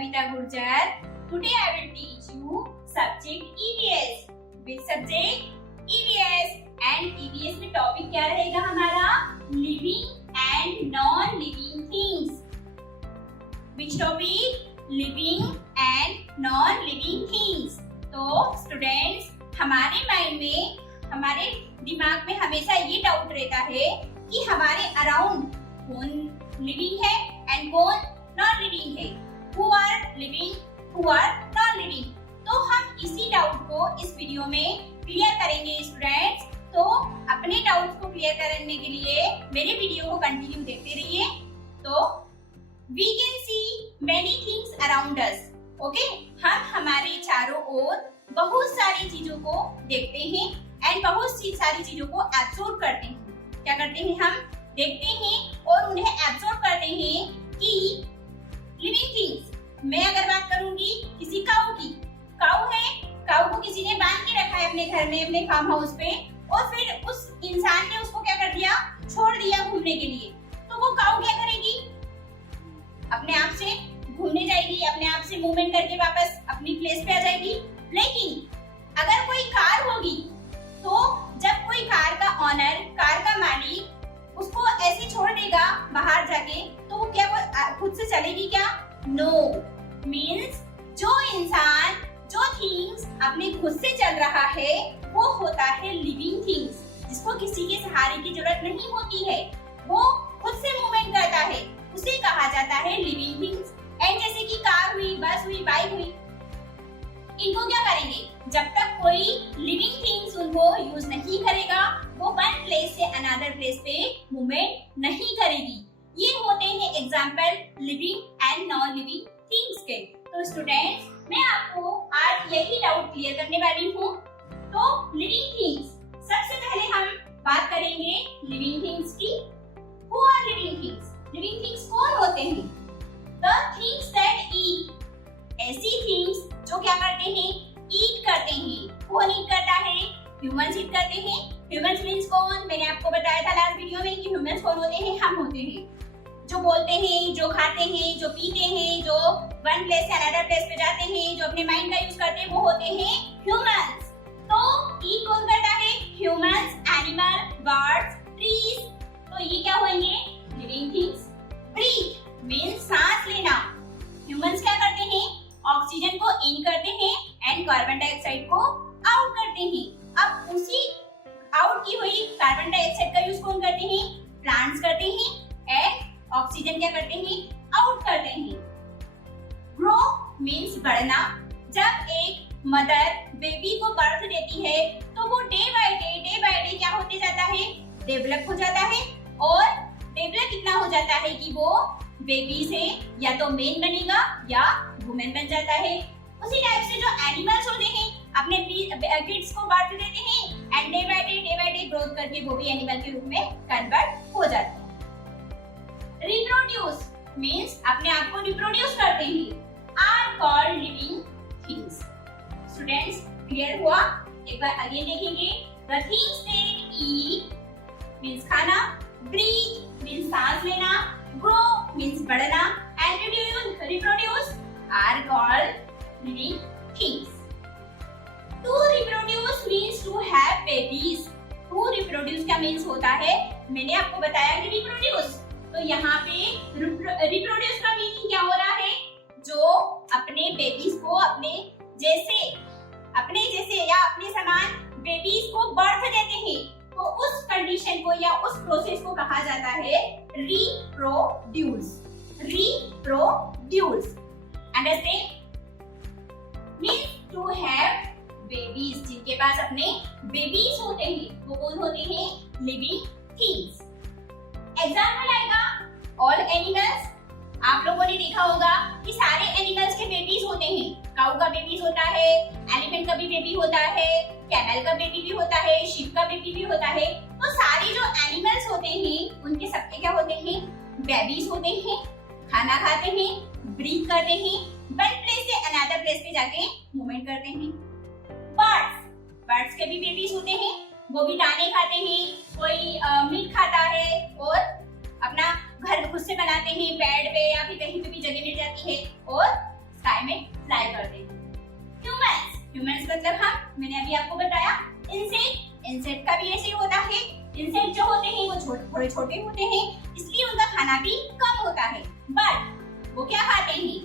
Kavita Gurjar. Today I will teach you subject EVS. Which subject? EVS. And EVS में topic क्या रहेगा हमारा? Living and non-living things. Which topic? Living and non-living things. तो students, हमारे mind में, हमारे दिमाग में हमेशा ये डाउट रहता है कि हमारे अराउंड कौन लिविंग है एंड कौन नॉन लिविंग है, who are living, who are non living. तो हम इसी डाउट को इस वीडियो में क्लियर करेंगे स्टूडेंट्स। तो अपने डाउट्स को क्लियर करने के लिए मेरे वीडियो को कंटिन्यू देखते रहिए। तो we can see many things around us. Okay, हम हमारे चारों ओर बहुत सारी चीजों को देखते हैं एंड बहुत सी सारी चीजों को एब्सॉर्ब करते हैं। क्या करते हैं? हम देखते हैं और उन्हें एब्सॉर्ब करते हैं कि लिविंग थिंग्स। मैं अगर बात करूंगी किसी काऊ की, काऊ है, काऊ को किसी ने बांध के रखा है अपने घर में, अपने फार्म हाउस पे, और फिर उस इंसान ने उसको क्या कर दिया? छोड़ दिया घूमने के लिए। तो वो काऊ क्या करेगी? अपने आप से घूमने जाएगी, अपने आप से मूवमेंट करके वापस अपनी प्लेस पे आ जाएगी। लेकिन अगर कोई कार होगी, तो जब कोई कार का ऑनर, कार का मालिक उसको ऐसे छोड़ देगा बाहर जाके, तो वो क्या खुद से चलेगी क्या? नो। मीन्स जो इंसान, जो थिंग्स अपने खुद से चल रहा है वो होता है लिविंग थिंग्स, जिसको किसी के सहारे की जरूरत नहीं होती है, वो खुद से मूवमेंट करता है, उसे कहा जाता है लिविंग थिंग्स। एंड जैसे कि कार हुई, बस हुई, बाइक हुई, इनको क्या करेंगे? जब तक कोई लिविंग थिंग्स उनको यूज नहीं करेगा, वो वन प्लेस से अनदर प्लेस पे मूवमेंट नहीं करेगी। ये होते हैं example living and non living things के। तो स्टूडेंट्स, मैं आपको आज यही डाउट क्लियर करने वाली हूँ। तो लिविंग थिंग्स, सबसे पहले हम बात करेंगे लिविंग थिंग्स की। Who are living things? Living things कौन होते हैं? The things that eat. ऐसी थिंग्स जो क्या करते हैं? ईट करते हैं। कौन ईट करता है? ह्यूमंस ईट करते हैं। ह्यूमंस मींस कौन? मैंने आपको बताया था लास्ट वीडियो में कि ह्यूमंस कौन होते हैं? हम होते हैं जो बोलते हैं, जो खाते हैं, जो पीते हैं, जो वन प्लेस से अनदर प्लेस पे जाते हैं, जो अपने माइंड का यूज करते हैं, वो होते हैं ह्यूमंस। तो ईट कौन करता है? Humans, animal, birds, trees. तो ये क्या होंगे? Living things. ब्रीथ मींस सांस लेना। ह्यूमंस क्या करते हैं? ऑक्सीजन को इन करते हैं एंड कार्बन डाइऑक्साइड को आउट करते हैं। अब उसी आउट की हुई कार्बन डाइऑक्साइड का यूज कौन करते हैं? प्लांट्स करते हैं एंड ऑक्सीजन क्या करते हैं? आउट करते हैं। ग्रो मींस बढ़ना। जब एक मदर बेबी को बर्थ देती है, तो वो डे बाय डे क्या होते जाता है? डेवलप हो जाता है। और डेवलप कितना हो जाता है कि वो बेबी से या तो मेन बनेगा या वुमेन बन जाता है। उसी टाइप से जो एनिमल्स होते हैं अपने किड्स को बर्थ देते हैं and day by day growth करके वो भी एनिमल के रूप में कन्वर्ट हो जाते हैं। रिप्रोड्यूस मींस अपने आप को रिप्रोड्यूस करते हैं, are called living things. Students, clear हुआ? एक बार अगेन देखेंगे। The things that eat means खाना, ब्रीथ मींस सांस लेना, grow means बढ़ना, and reproduce are called living things. To reproduce means to have babies. To reproduce क्या means होता है? मैंने आपको बताया कि reproduce। तो यहाँ पे reproduce का मीनिंग क्या हो रहा है? जो अपने बेबीज को अपने जैसे या अपने समान बेबीज को बर्थ देते हैं, तो उस कंडीशन को या उस प्रोसेस को कहा जाता है reproduce. Reproduce understand? Means to have babies. जिनके पास अपने बेबीज होते हैं वो कौन होते हैं? Living things. एग्जाम्पल आएगा ऑल एनिमल्स। आप लोगों ने देखा होगा कि सारे एनिमल्स के बेबीज होते हैं। काऊ का बेबीज होता है, एलिफेंट का भी बेबी होता है, कैमल का बेबी भी होता है, शिप का बेबी भी होता है। तो सारे जो एनिमल्स होते हैं उनके सबके क्या होते हैं? बेबीज होते हैं, खाना खाते हैं, ब्रीथ करते हैं, वन प्लेस से अनदर प्लेस पे जाके मूवमेंट करते हैं। बर्ड्स के भी बेबीज होते हैं, वो भी दाने खाते हैं, कोई मीट खाता है और अपना घर खुद से बनाते हैं, पेड़ पे या फिर कहीं पे भी जगह मिल जाती है और स्काई में फ्लाई करते हैं। ह्यूमंस मतलब हम, मैंने अभी आपको बताया। इंसेक्ट का भी ऐसे ही होता है। इंसेक्ट जो होते हैं वो थोड़े छोटे होते हैं, इसलिए उनका खाना भी कम होता है। बट वो क्या खाते हैं?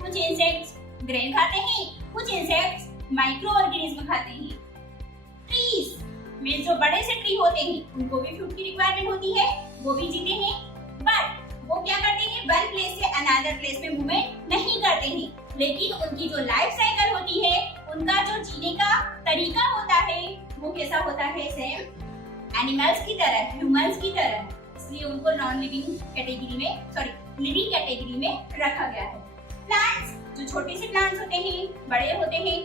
कुछ इंसेक्ट्स ग्रेन खाते हैं, कुछ इंसेक्ट्स माइक्रो ऑर्गेनिज्म खाते हैं। ट्रीज में जो बड़े से ट्री होते हैं उनको भी फूड की रिक्वायरमेंट होती है, वो भी जीते हैं। बट वो क्या करते हैं? वन प्लेस से अनदर प्लेस में मूवमेंट नहीं करते हैं, लेकिन उनकी जो लाइफ साइकिल होती है, उनका जो जीने का तरीका होता है, वो कैसा होता है? सेम एनिमल्स की तरह, ह्यूमंस की तरह। इसलिए उनको नॉन लिविंग कैटेगरी में, सॉरी लिविंग कैटेगरी में रखा गया है। प्लांट्स, जो छोटे से प्लांट्स होते हैं, बड़े होते हैं,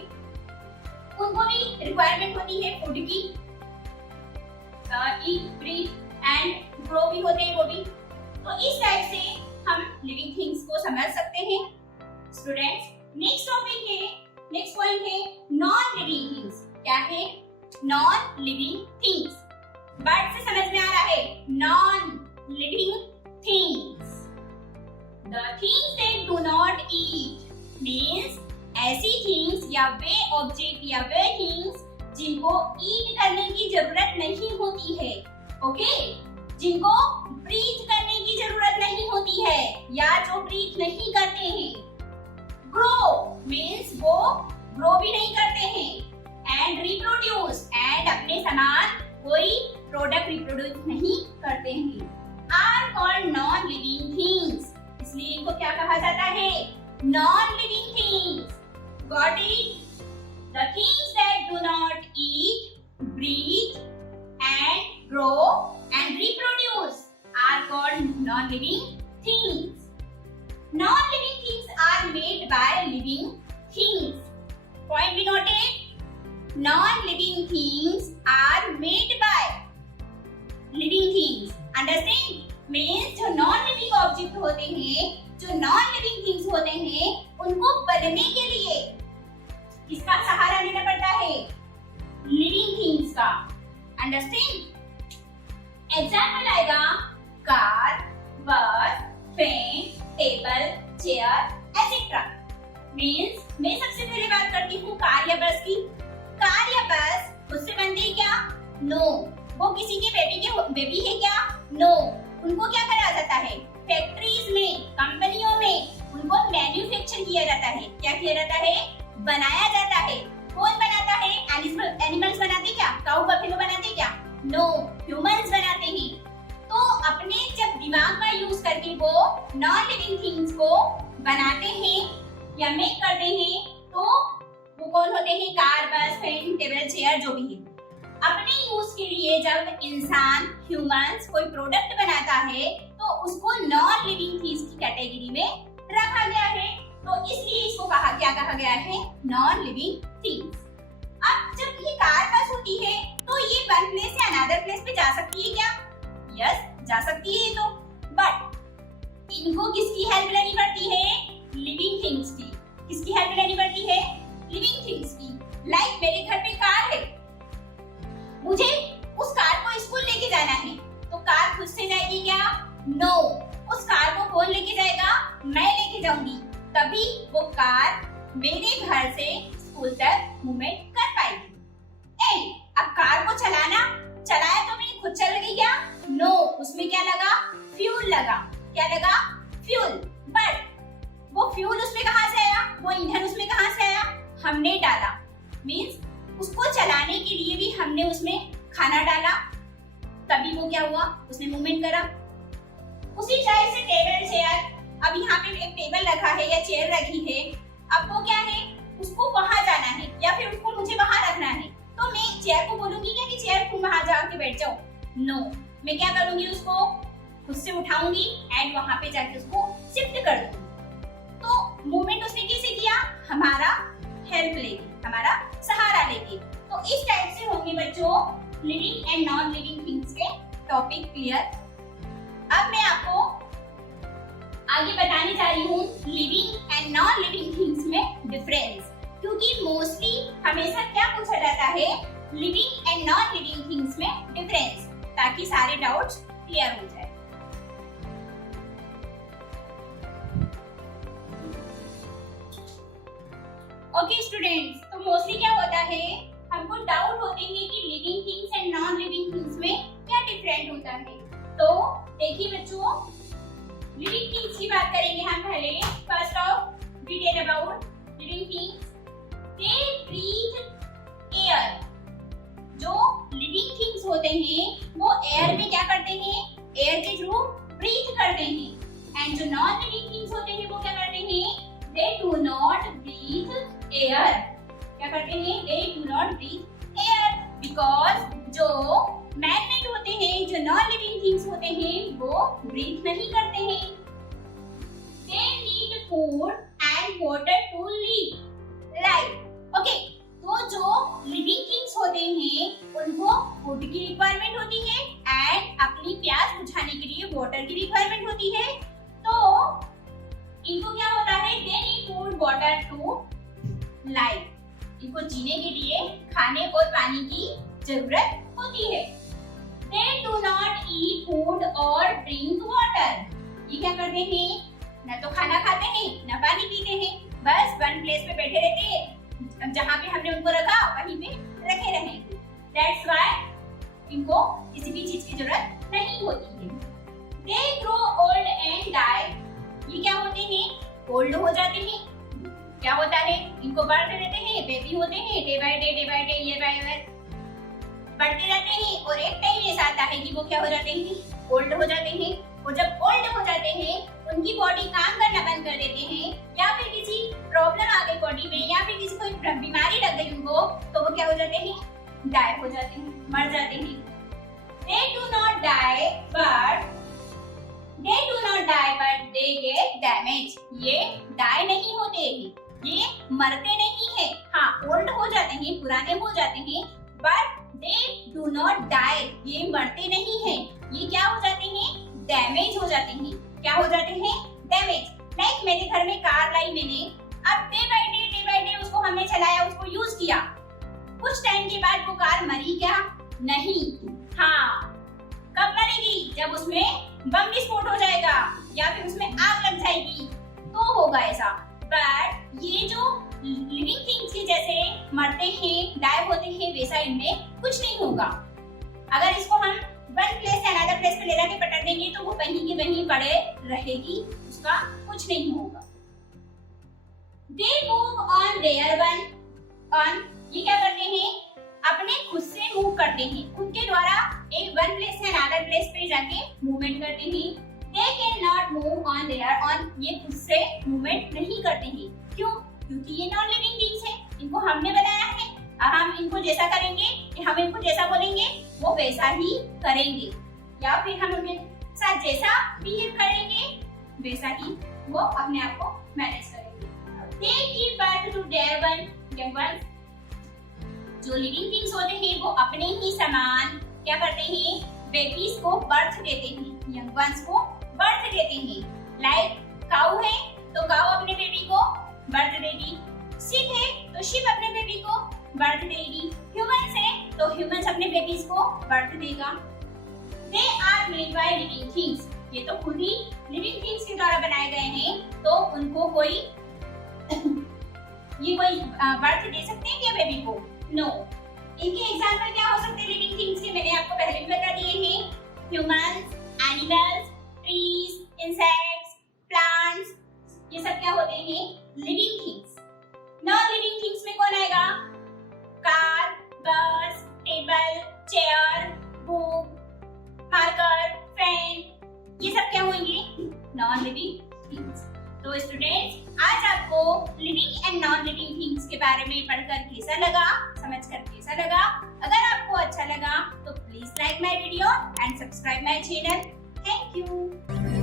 उनको भी रिक्वायरमेंट होती है फूड की। ईट, ब्रीथ एंड ग्रो भी होते हैं वो भी। तो इस टाइप से हम लिविंग थिंग्स को समझ सकते हैं। स्टूडेंट्स, नेक्स्ट टॉपिक है, नेक्स्ट पॉइंट है नॉन लिविंग थिंग्स। क्या है? Non living things. वर्ड से समझ में आ रहा है, non living things. The things that do not eat means ऐसी थिंग्स या वे ऑब्जेक्ट या वे थिंग्स जिनको ईट करने की जरूरत नहीं होती है। ओके, जिनको ब्रीथ करने की जरूरत नहीं होती है या जो ब्रीथ नहीं करते हैं। ग्रो मींस वो ग्रो भी नहीं करते हैं। एंड रिप्रोड्यूस, एंड अपने समान कोई प्रोडक्ट रिप्रोड्यूस नहीं करते हैं। Are called non living things. इसलिए इनको क्या कहा जाता है? Non living things. Got it? The things that do not eat, breathe, and grow and reproduce are called non-living things. Non-living things are made by living things. Point be noted. Non-living things are made by living things. Understand? Means जो non-living object होते हैं, जो non-living things होते हैं, उनको बनने के लिए किसका सहारा लेना पड़ता है? लिविंग थिंग्स का। अंडरस्टैंड? एग्जाम्पल आएगा car, bus, pen, table, chair etcetera. Means मैं सबसे पहले बात करती हूँ कार या बस की। कार या बस उससे बनते हैं क्या? नो। वो किसी के बेबी है क्या? नो। उनको क्या करा जाता है? फैक्ट्रीज में, कंपनियों में उनको मैन्युफैक्चर किया जाता है। क्या किया जाता है? बनाया जाता है। कौन बनाता है? एनिमल्स बनाते क्या? काऊ बफेलो बनाते क्या? नो, ह्यूमंस बनाते हैं। तो अपने जब दिमाग का यूज करके वो नॉन लिविंग थिंग्स को बनाते हैं या मेक करते हैं, तो वो कौन होते हैं? Car, bus, pen, table, chair, जो भी है। अपने यूज के लिए जब इंसान, ह्यूमंस कोई प्रोडक्ट बनाता है, तो उसको नॉन लिविंग थिंग्स की कैटेगरी में रखा गया है। तो इसलिए इसको क्या कहा गया है? Non living things. अब जब ये कार बस होती है, तो ये वन प्लेस से अनदर प्लेस पे जा सकती है क्या? यस, जा सकती है। तो बट इनको किसकी हेल्प लेनी पड़ती है? लिविंग थिंग्स की। किसकी हेल्प लेनी पड़ती है? लिविंग थिंग्स की। लाइक मेरे घर पे कार है, मुझे उस कार को स्कूल लेके जाना है, तो कार खुद से जाएगी क्या? नो। उस कार को कौन लेके जाएगा? मैं लेके जाऊंगी, तभी वो कार मेरे घर से स्कूल तक मूवमेंट कर पाएगी। अब कार को चलाया तो मैंने खुद चल गई क्या? नो। उसमें क्या लगा? फ्यूल लगा। क्या लगा? फ्यूल। बट वो फ्यूल उसमें कहाँ से आया? वो ईंधन उसमें कहाँ से आया? हमने डाला। मींस उसको चलाने के लिए भी हमने उसमें खाना डाला, तभी वो क्या हुआ? उसने मूवमेंट करा। उसी टाइप से टेबल, चेयर, अब यहाँ पे एक टेबल रखा है या चेयर रखी है, अब वो क्या है? उसको वहां जाना है या फिर उसको मुझे वहां रखना है, तो मैं चेयर को बोलूंगी क्या कि चेयर तुम वहां जाके बैठ जाओ? नो। मैं क्या करूंगी? उसको खुद से उठाऊंगी एंड वहां पे जाके उसको शिफ्ट कर दूंगी। तो मूवमेंट उसने कैसे किया? हमारा हेल्प लेके, हमारा सहारा लेके। तो इस टाइप से होंगे बच्चों living and non living things के टॉपिक क्लियर। अब मैं आपको आगे बताने जा रही हूँ living and non living things में डिफरेंस, क्योंकि मोस्टली हमेशा क्या पूछा जाता है? Living and non living things में डिफरेंस, ताकि सारे डाउट्स क्लियर हो जाए। ओके स्टूडेंट्स, तो मोस्टली क्या होता है, हमको डाउट होते हैं कि living things and non living things में क्या डिफरेंट होता है। तो देखिए बच्चों, लिविंग थिंग्स की बात करेंगे हम पहले। First of detail about living things, they breathe air. जो लिविंग थिंग्स होते हैं वो एयर में क्या करते हैं, एयर के थ्रू ब्रीथ करते हैं। एंड जो नॉन लिविंग थिंग्स होते हैं वो क्या करते हैं, they do not breathe air। क्या करते हैं, they do not breathe air because जो man made होते हैं, जो non living things होते हैं वो breathe नहीं करते हैं। they need food and water to live life। okay, तो जो living things होते हैं उनको फूड की रिक्वायरमेंट होती है एंड अपनी प्यास बुझाने के लिए वाटर की रिक्वायरमेंट होती है। तो इनको क्या होता है, they need food water to life. इनको जीने के लिए खाने और पानी की जरूरत होती है। They do not eat food और ड्रिंक वाटर। ये क्या करते हैं, न तो खाना खाते हैं न पानी पीते हैं, बस वन प्लेस पे बैठे रहते हैं, जहाँ पे हमने उनको रखा वहीं पे रखे रहेंगे। दैट्स व्हाई इनको किसी भी चीज की जरूरत नहीं होती है। They grow old and die. ये क्या होते हैं, ओल्ड हो जाते हैं। क्या होता है, इनको बर्थ देते हैं, बेबी होते हैं, day by day year by year बढ़ते जाते हैं और एक टाइम ऐसा आता है कि वो क्या हो जाते हैं, ओल्ड हो जाते हैं। और जब ओल्ड हो जाते हैं उनकी बॉडी काम करना बंद कर देते हैं, या फिर किसी प्रॉब्लम आ गई बॉडी में, या फिर किसी कोई बीमारी लग गई उनको, तो वो क्या हो जाते हैं, डाई हो जाते हैं, मर जाते हैं। They do not die but they get damaged। ये die नहीं होते हैं, ये मरते नहीं है। हाँ, ओल्ड हो जाते हैं, पुराने हो जाते हैं, but they do not die। ये मरते नहीं हैं, ये क्या हो जाते हैं, डैमेज हो जाते हैं। क्या हो जाते हैं, डैमेज। लाइक मेरे घर में कार लाई मैंने, अब डे बाय डे उसको हमने चलाया, उसको यूज किया, कुछ टाइम के बाद वो कार मरी क्या, नहीं। हाँ, कब मरेगी, जब उसमें बम विस्फोट हो जाएगा या फिर उसमें आग लग जाएगी तो होगा ऐसा। बट ये जो लिविंग थिंग्स के जैसे मरते हैं, डाई होते हैं, वैसा इनमें कुछ नहीं होगा। अगर इसको हम वन प्लेस से अनदर प्लेस पे ले जाके पटक देंगे तो वो कहीं की वहीं पड़े रहेगी, उसका कुछ नहीं होगा। They move on their on। ये क्या करते हैं, अपने खुद से मूव करते हैं, खुद के द्वारा एक वन प्लेस से अनदर प्लेस पे जाके मूवमेंट करते हैं। They cannot move on their own। ये खुद से मूवमेंट नहीं करते हैं। क्यों? क्योंकि ये नॉन लिविंग थिंग्स है, इनको हमने बनाया है। अब हम इनको जैसा करेंगे कि हम इनको जैसा बोलेंगे वो वैसा ही करेंगे, या फिर हम उनके साथ जैसा बिहेव करेंगे वैसा ही वो अपने आप को मैनेज करेंगे। They give birth to their young ones। जो लिविंग थिंग्स होते हैं वो अपने ही समान क्या करते हैं, बेबीज को बर्थ देते हैं, यंग वंस को बर्थ देते हैं। लाइक काऊ है तो काऊ अपने बेबी को बर्थ देगी, शिप है तो शिप अपने बेबी को बर्थ देगी, ह्यूमंस है तो ह्यूमंस अपने बेबीज को बर्थ देगा। They are made by living things. ये तो खुद ही लिविंग थिंग्स के द्वारा बनाए गए हैं, तो उनको कोई ये कोई बर्थ दे सकते हैं क्या बेबी को? नो। इनके एग्जांपल क्या हो सकते हैं लिविंग थिंग्स के? मैंने आपको पहले भी बता दिए हैं, humans, animals, trees, insects, plants, ये सब क्या होते हैं, living things. Non living things में कौन आएगा? Car, bus, table, chair, book, marker, pen, ये सब क्या होंगे, नॉन लिविंग थिंग्स। तो स्टूडेंट्स, आज आपको living and non living things के बारे में पढ़कर कैसा लगा, समझकर कैसा लगा? अगर आपको अच्छा लगा तो please like my video and subscribe my channel. Thank you.